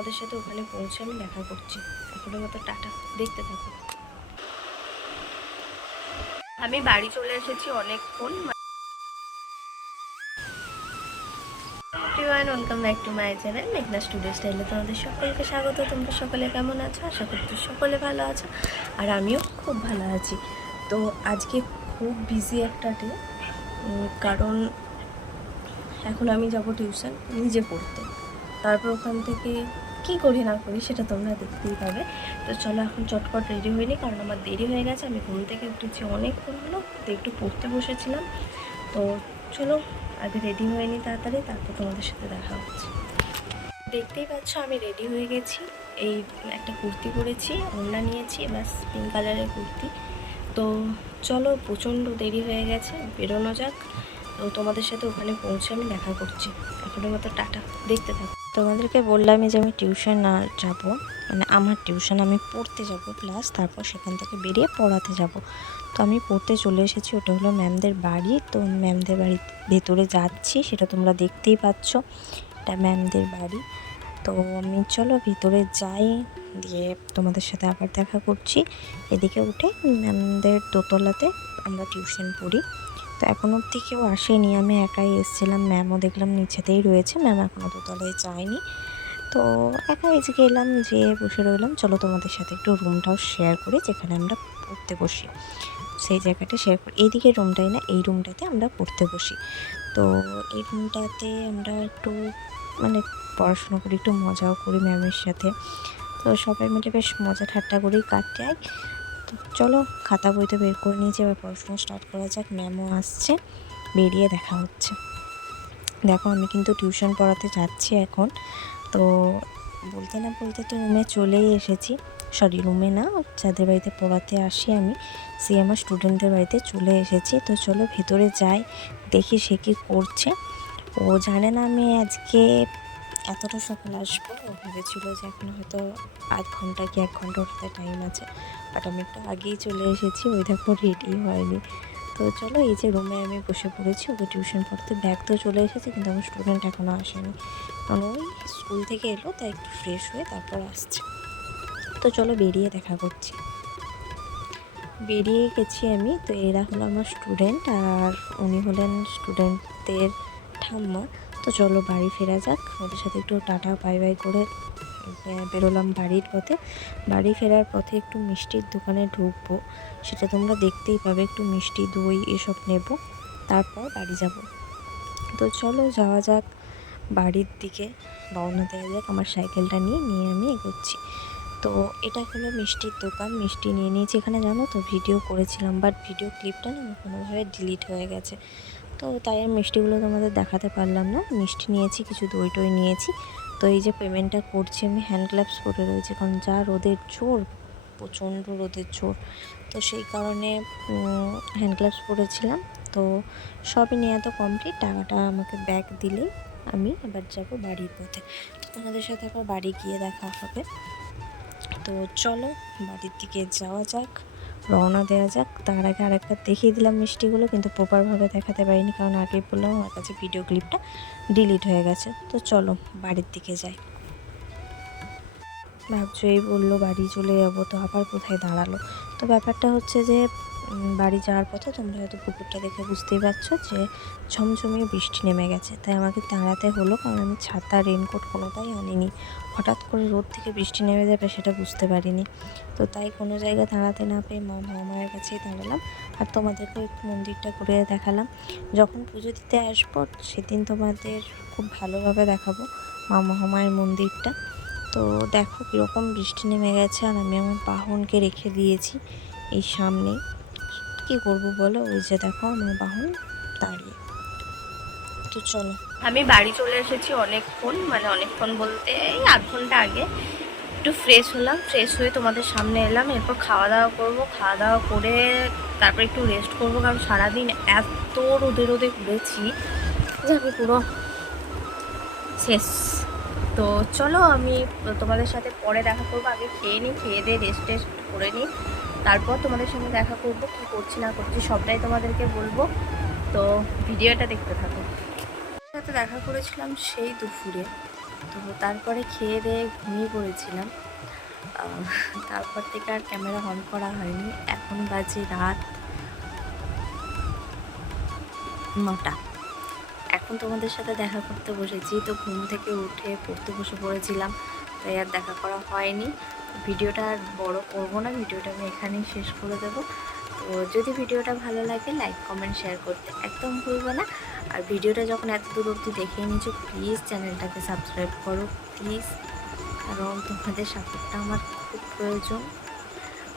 ওদের সাথে ওখানে পৌঁছে আমি দেখা করছি। এখনও মতো টাটা। দেখতে থাকো। আমি বাড়ি চলে এসেছি অনেকক্ষণ। Everyone welcome back to my channel মেঘনা স্টুডিও স্টাইলে তোমাদের সকলকে স্বাগত। তোমরা সকলে কেমন আছো? আশা করছি সকলে ভালো আছো। আর আমিও খুব ভালো আছি। তো আজকে খুব বিজি একটা ডে কারণ এখন আমি যাব টিউশন নিজে পড়তে। তারপর ওখান থেকে কি করি না করি সেটা তোমরা দেখতেই পাবে। তো চলো এখন চটপট রেডি হয়নি কারণ আমার দেরি হয়ে গেছে। আমি ঘুম থেকে উঠেছি অনেকক্ষণ হলো, তো একটু পড়তে বসেছিলাম। তো চলো, আগে রেডি হয়নি তাড়াতাড়ি, তারপর তোমাদের সাথে দেখা হচ্ছে। দেখতেই পাচ্ছ, আমি রেডি হয়ে গেছি। এই একটা কুর্তি পরেছি, ওড়না নিয়েছি, ব্যাস পিঙ্ক কালারের কুর্তি। তো চলো, প্রচণ্ড দেরি হয়ে গেছে, বেরোনো যাক। তো তোমাদের সাথে ওখানে পৌঁছে আমি দেখা করছি। এখনও মতো টাটা। দেখতে থাকো। তোমাদেরকে বললামই যে আমি টিউশন না যাব। মানে আমার টিউশন আমি পড়তে যাব প্লাস তারপর সেখান থেকে বেরিয়ে পড়াতে যাব। তো আমি পড়তে চলে এসেছি। ওটা হলো ম্যামদের বাড়ি। তো ম্যামদের বাড়ির ভেতরে যাচ্ছি। সেটা তোমরা দেখতেই পাচ্ছ। এটা ম্যামদের বাড়ি। তো আমি চলো ভিতরে যাই। দিয়ে তোমাদের সাথে আবার দেখা করছি। এদিকে উঠে ম্যামদের দোতলাতে আমরা টিউশন পড়ি। এখন অবধি কেউ আসেনি। আমি একাই এসেছিলাম ম্যামও দেখলাম নিচেতেই রয়েছে। ম্যাম এখনও দোতলায় যায়নি। তো একা এসে গেলাম যে বসে রইলাম। চলো তোমাদের সাথে একটু রুমটাও শেয়ার করি, যেখানে আমরা পড়তে বসি। সেই জায়গাটা শেয়ার করি। এইদিকে রুমটাই না, এই রুমটাতে আমরা পড়তে বসি। তো এই রুমটাতে আমরা একটু মানে পড়াশোনা করি, একটু মজাও করি ম্যামের সাথে। তো সবাই মিলে বেশ মজা ঠাট্টা করেই কাটাই। তো চলো খাতা বই তো বের করে নিয়েছি, এবার পড়াশোনা স্টার্ট করা যাক। ম্যামও আসছে, বেরিয়ে দেখা হচ্ছে। দেখো, আমি কিন্তু টিউশন পড়াতে যাচ্ছি এখন। তো বলতে না বলতে তো রুমে চলেই এসেছি। সরি রুমে না, যাদের বাড়িতে পড়াতে আসি আমি, সে আমার স্টুডেন্টদের বাড়িতে চলে এসেছি। তো চলো ভেতরে যাই, দেখি সে কী করছে। ও জানে না আমি আজকে এতটা সকাল আসব ভেবেছিল যে এখন হয়তো আধ ঘণ্টা কি এক ঘণ্টা উঠতে টাইম আছে। বাট আমি একটু আগেই চলে এসেছি, ওই দেখো রেডি হয়নি। তো চলো এই যে রুমে আমি বসে পড়েছি, ওকে টিউশন পড়তে ব্যাগ তো চলে এসেছে, কিন্তু আমার স্টুডেন্ট এখনও আসেনি। কারণ ওই স্কুল থেকে এলো, তাই একটু ফ্রেশ হয়ে তারপর আসছে। তো চলো বেরিয়ে দেখা করছি। বেরিয়ে গেছি আমি, তো এরা হলো আমার স্টুডেন্ট আর উনি হলেন স্টুডেন্টদের ঠাম্মা। তো চলো বাড়ি ফেরা যাক। ওদের সাথে একটু টাটা, বাই বাই করে বেরোলাম বাড়ির পথে। বাড়ি ফেরার পথে একটু মিষ্টির দোকানে ঢুকবো। সেটা তোমরা দেখতেই পাবে, একটু মিষ্টি দই এসব নেব। তারপর বাড়ি যাব। তো চলো যাওয়া যাক বাড়ির দিকে। রওনা দেওয়া যাক, আমার সাইকেলটা নিয়ে নিয়ে আমি এগোচ্ছি। তো এটা হলো মিষ্টির দোকান, মিষ্টি নিয়ে নিয়েছি। এখানে জানো তো, ভিডিও করেছিলাম বাট ভিডিও ক্লিপটা না, কোনোভাবে ডিলিট হয়ে গেছে। তো তাই আর মিষ্টিগুলো তোমাদের দেখাতে পারলাম না। মিষ্টি নিয়েছি, কিছু দই টই নিয়েছি। তো এই যে পেমেন্টটা করছি আমি হ্যান্ড গ্লাভস পরে রয়েছে। কারণ যা রোদের জোর, প্রচণ্ড রোদের জোর। তো সেই কারণে হ্যান্ড গ্লাভস পরেছিলাম। তো সবই নেওয়া তো কমপ্লিট টাকাটা আমাকে ব্যাগ দিলেই আমি এবার যাব বাড়ির পথে। তো তোমাদের সাথে আবার বাড়ি গিয়ে দেখা হবে। তো চলো, বাড়ির দিকে যাওয়া যাক। রওনা দেওয়া যাক। তার আগে আরেকবার দেখিয়ে দিলাম মিষ্টিগুলো, কিন্তু প্রপারভাবে দেখাতে পারিনি, কারণ আগে বললাম আমার কাছে ভিডিও ক্লিপটা ডিলিট হয়ে গেছে। তো চলো, বাড়ির দিকে যাই। ভাবছ এই বলল, বাড়ি চলে যাব, তো আবার কোথায় দাঁড়াল? তো ব্যাপারটা হচ্ছে যে বাড়ি যাওয়ার পথে তোমরা হয়তো পুকুরটা দেখে বুঝতেই পারছ যে ঝমঝমিয়ে বৃষ্টি নেমে গেছে। তাই আমাকে দাঁড়াতে হলো কারণ আমি ছাতা রেনকোট কোনোটাই আনিনি। হঠাৎ করে রোদ থেকে বৃষ্টি নেমে যাবে সেটা বুঝতে পারিনি। তো তাই কোনো জায়গায় দাঁড়াতে না পেয়ে মা মামায়ের কাছেই দাঁড়ালাম আর তোমাদেরকেও একটু মন্দিরটা ঘুরে দেখালাম। যখন পুজো দিতে আসব সেদিন তোমাদের খুব ভালোভাবে দেখাবো মা মহামায়ের মন্দিরটা। তো দেখো কীরকম বৃষ্টি নেমে গেছে আর আমি আমার বাহনকে রেখে দিয়েছি এই সামনে কী করব বলো? ওই যে দেখো আমার বাহন দাঁড়িয়ে। তো চলো। আমি বাড়ি চলে এসেছি অনেকক্ষণ মানে অনেকক্ষণ বলতে এই আধ ঘণ্টা আগে। একটু ফ্রেশ হলাম ফ্রেশ হয়ে তোমাদের সামনে এলাম, এরপর খাওয়া দাওয়া করব, খাওয়া দাওয়া করে তারপর একটু রেস্ট করব, কারণ সারাদিন এত রোদে রোদে ঘুরেছি যে আমি পুরো শেষ। তো চলো আমি তোমাদের সাথে পরে দেখা করব, আগে খেয়ে নিই, খেয়ে দিয়ে রেস্ট টেস্ট করে নিই। তারপর তোমাদের সঙ্গে দেখা করব, কী করছি, না করছি, সবটাই তোমাদেরকে বলব। তো ভিডিওটা দেখতে থাকো। সাথে দেখা করেছিলাম সেই দুপুরে। তো তারপরে খেয়ে দিয়ে ঘুমিয়ে পড়েছিলাম। তারপর থেকে আর ক্যামেরা অন করা হয়নি। এখন বাজে রাত নটা। এখন তোমাদের সাথে দেখা করতে বসেছি। তো ঘুম থেকে উঠে পড়তে বসে পড়েছিলাম। তাই আর দেখা করা হয়নি। ভিডিওটা আর বড় করব না, ভিডিওটা আমি এখানেই শেষ করে দেবো। তো যদি ভিডিওটা ভালো লাগে লাইক কমেন্ট শেয়ার করতে একদম ভুলবে না। আর ভিডিওটা যখন এত দূর অবধি দেখে নিয়েছো প্লিজ চ্যানেলটাকে সাবস্ক্রাইব করো প্লিজ কারণ তোমাদের সাপোর্টটা আমার খুব প্রয়োজন।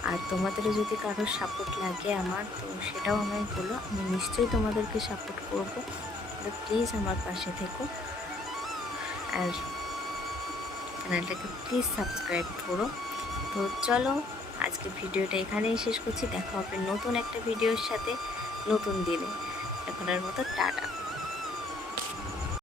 আর তোমাদেরও যদি কারোর সাপোর্ট লাগে আমার, তো সেটাও আমায় বলো, আমি নিশ্চয়ই তোমাদেরকে সাপোর্ট করব। প্লিজ আমার পাশে থেকো। আর চ্যানেলটাকে প্লিজ সাবস্ক্রাইব করো। তো চলো আজকে ভিডিওটা এখানেই শেষ করছি। দেখা হবে নতুন একটা ভিডিওর সাথে, নতুন দিনে। এখনের মতো টাটা।